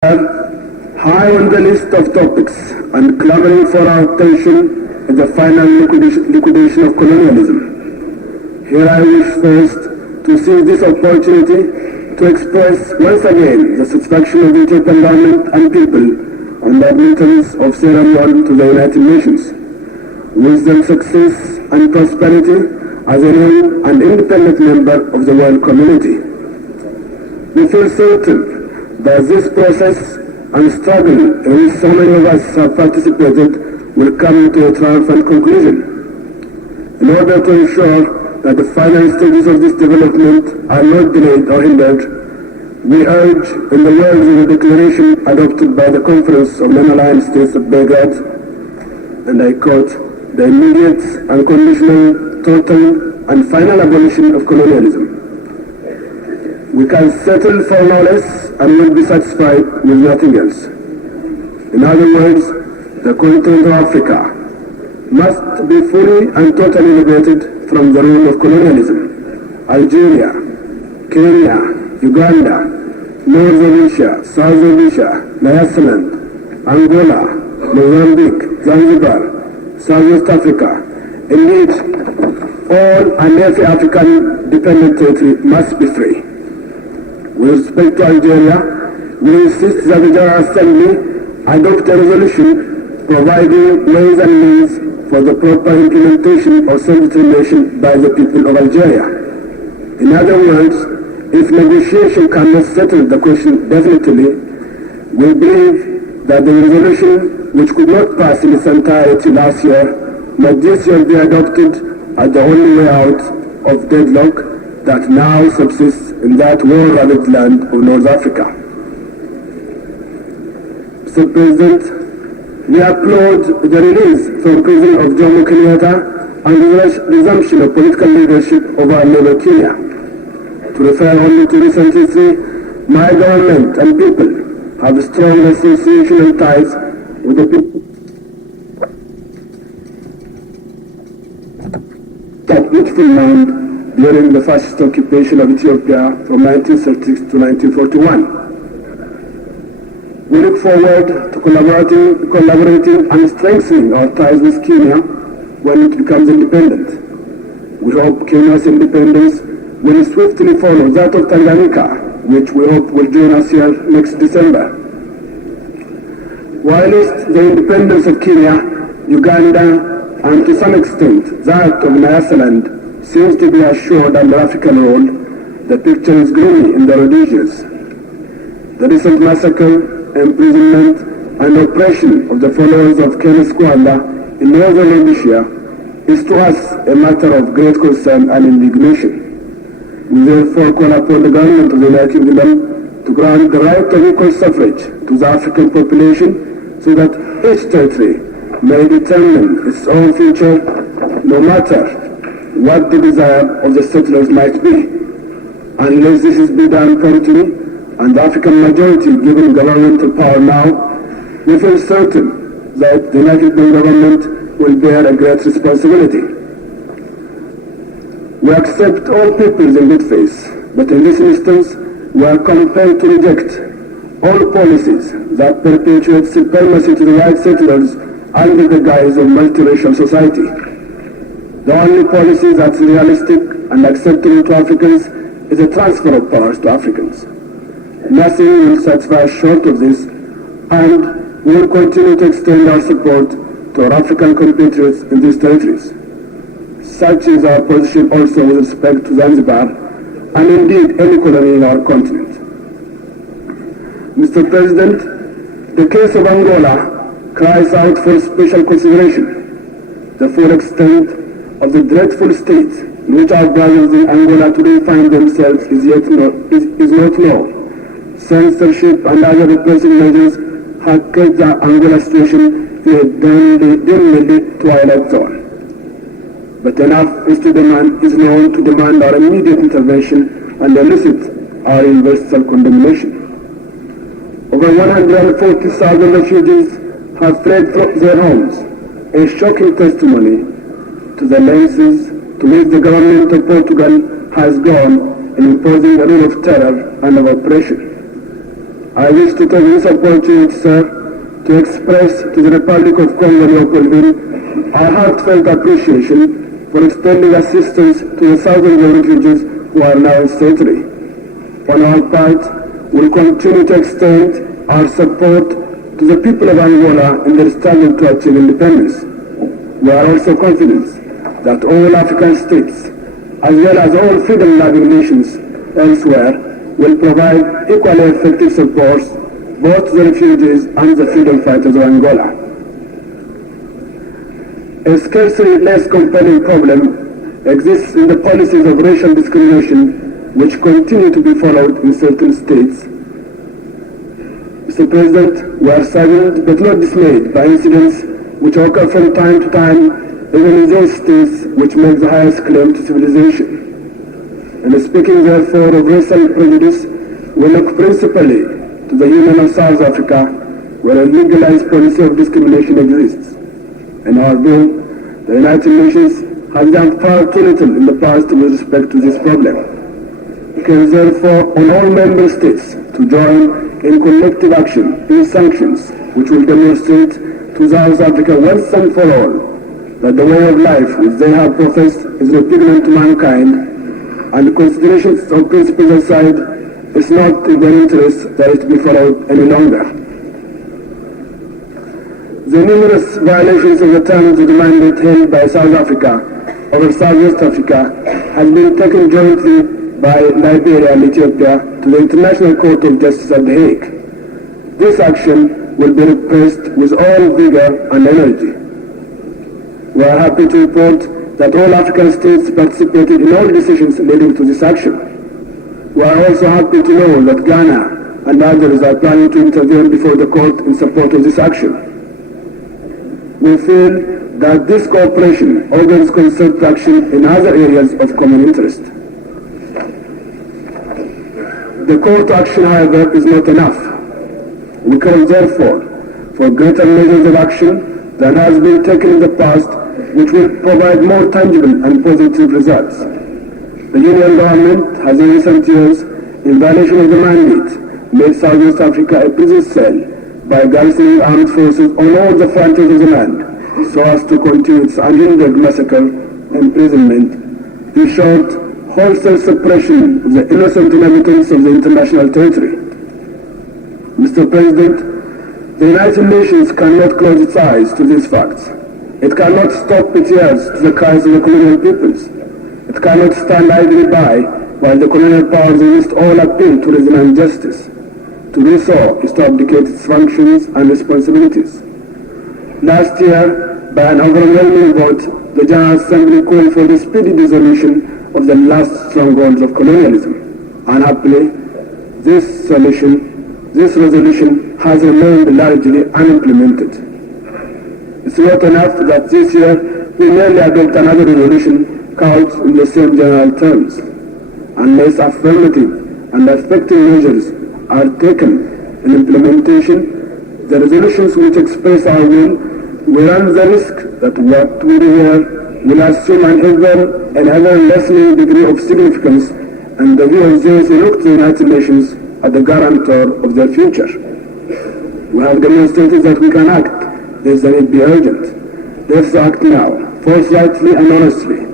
High on the list of topics and clamoring for our attention is the final liquidation of colonialism. Here I wish first to seize this opportunity to express once again the satisfaction of the Ethiopian government and people on the admittance of Sierra Leone to the United Nations. Wisdom, success and prosperity as a new and independent member of the world community. We feel certain that this process and struggle in which so many of us have participated will come to a triumphant conclusion. In order to ensure that the final stages of this development are not delayed or hindered, we urge, in the words of the declaration adopted by the Conference of Non-Aligned States of Belgrade, and I quote, the immediate, unconditional, total, and final abolition of colonialism. We can settle for no less and will be satisfied with nothing else. In other words, the continent of Africa must be fully and totally liberated from the rule of colonialism. Algeria, Kenya, Uganda, North Rhodesia, South Rhodesia, Nyasaland, Angola, Mozambique, Zanzibar, Southwest Africa, indeed, all and every African dependent territory must be free. With respect to Algeria, we insist that the General Assembly adopt a resolution providing ways and means for the proper implementation of self-determination by the people of Algeria. In other words, if negotiation cannot settle the question definitely, we believe that the resolution, which could not pass in its entirety last year, must this year be adopted as the only way out of deadlock that now subsists in that war-ravaged land of North Africa. Mr. President, we applaud the release from prison of Jomo Kenyatta and the resumption of political leadership of our neighbor Kenya. To refer only to recent history, my government and people have strong association and ties with the people. That beautiful land during the fascist occupation of Ethiopia from 1936 to 1941. We look forward to collaborating and strengthening our ties with Kenya when it becomes independent. We hope Kenya's independence will swiftly follow that of Tanganyika, which we hope will join us here next December. Whilst the independence of Kenya, Uganda, and to some extent that of Nyasaland seems to be assured under African rule, the picture is gloomy in the Rhodesians. The recent massacre, imprisonment, and oppression of the followers of Kenneth Kwanda in northern Rhodesia is to us a matter of great concern and indignation. We therefore call upon the government of the United Kingdom to grant the right of equal suffrage to the African population so that each territory may determine its own future, no matter what the desire of the settlers might be. Unless this is be done promptly and the African majority given governmental power now, we feel certain that the United Kingdom government will bear a great responsibility. We accept all peoples in good faith, but in this instance we are compelled to reject all policies that perpetuate supremacy to the white settlers under the guise of multiracial society. The only policy that's realistic and acceptable to Africans is a transfer of powers to Africans. Nothing will satisfy us short of this, and we will continue to extend our support to our African compatriots in these territories. Such is our position also with respect to Zanzibar, and indeed any colony in our continent. Mr. President, the case of Angola cries out for special consideration. The full extent of the dreadful state in which our brothers in Angola today find themselves is not known. Censorship and other repressive measures have kept the Angola situation in a dimly twilight zone. But enough is known to demand our immediate intervention and elicit our universal condemnation. Over 140,000 refugees have fled from their homes, a shocking testimony to the lengths to which the government of Portugal has gone in imposing a rule of terror and of oppression. I wish to take this opportunity, sir, to express to the Republic of Congo Leopoldville our heartfelt appreciation for extending assistance to the thousands of refugees who are now in State. On our part, we will continue to extend our support to the people of Angola in their struggle to achieve independence. We are also confident that all African states, as well as all freedom-loving nations elsewhere, will provide equally effective support both to the refugees and the freedom fighters of Angola. A scarcely less compelling problem exists in the policies of racial discrimination which continue to be followed in certain states. Mr. President, we are saddened but not dismayed by incidents which occur from time to time even in those states which make the highest claim to civilization. And speaking therefore of racial prejudice, we look principally to the Union of South Africa, where a legalized policy of discrimination exists. In our view, the United Nations has done far too little in the past with respect to this problem. It can therefore on all member states to join in collective action in sanctions which will demonstrate to South Africa once and for all that the way of life which they have professed is repugnant to mankind, and considerations of principles aside, it's not in their interest that it be followed any longer. The numerous violations of the terms of the mandate held by South Africa over Southwest Africa has been taken jointly by Liberia and Ethiopia to the International Court of Justice at The Hague. This action will be repressed with all vigor and energy. We are happy to report that all African states participated in all decisions leading to this action. We are also happy to know that Ghana and others are planning to intervene before the court in support of this action. We feel that this cooperation augurs concerted action in other areas of common interest. The court action, however, is not enough. We call therefore for greater measures of action than has been taken in the past, which will provide more tangible and positive results. The Union government has in recent years, in violation of the mandate, made Southwest Africa a prison cell by garrisoning armed forces on all the frontiers of the land, so as to continue its unhindered massacre, imprisonment, in short, wholesale suppression of the innocent inhabitants of the international territory. Mr. President, the United Nations cannot close its eyes to these facts. It cannot stop its ears to the cries of the colonial peoples. It cannot stand idly by while the colonial powers resist all appeal to reason and justice. To do so is to abdicate its functions and responsibilities. Last year, by an overwhelming vote, the General Assembly called for the speedy dissolution of the last strongholds of colonialism. Unhappily, this resolution has remained largely unimplemented. It's not enough that this year we merely adopt another resolution couched in the same general terms. Unless affirmative and effective measures are taken in implementation, the resolutions which express our will run the risk that what we do here will assume an ever-lessening degree of significance, and the view of those who look to the United Nations as the guarantor of their future. We have demonstrated that we can act, if the need be urgent. Let's act now, forthrightly and honestly,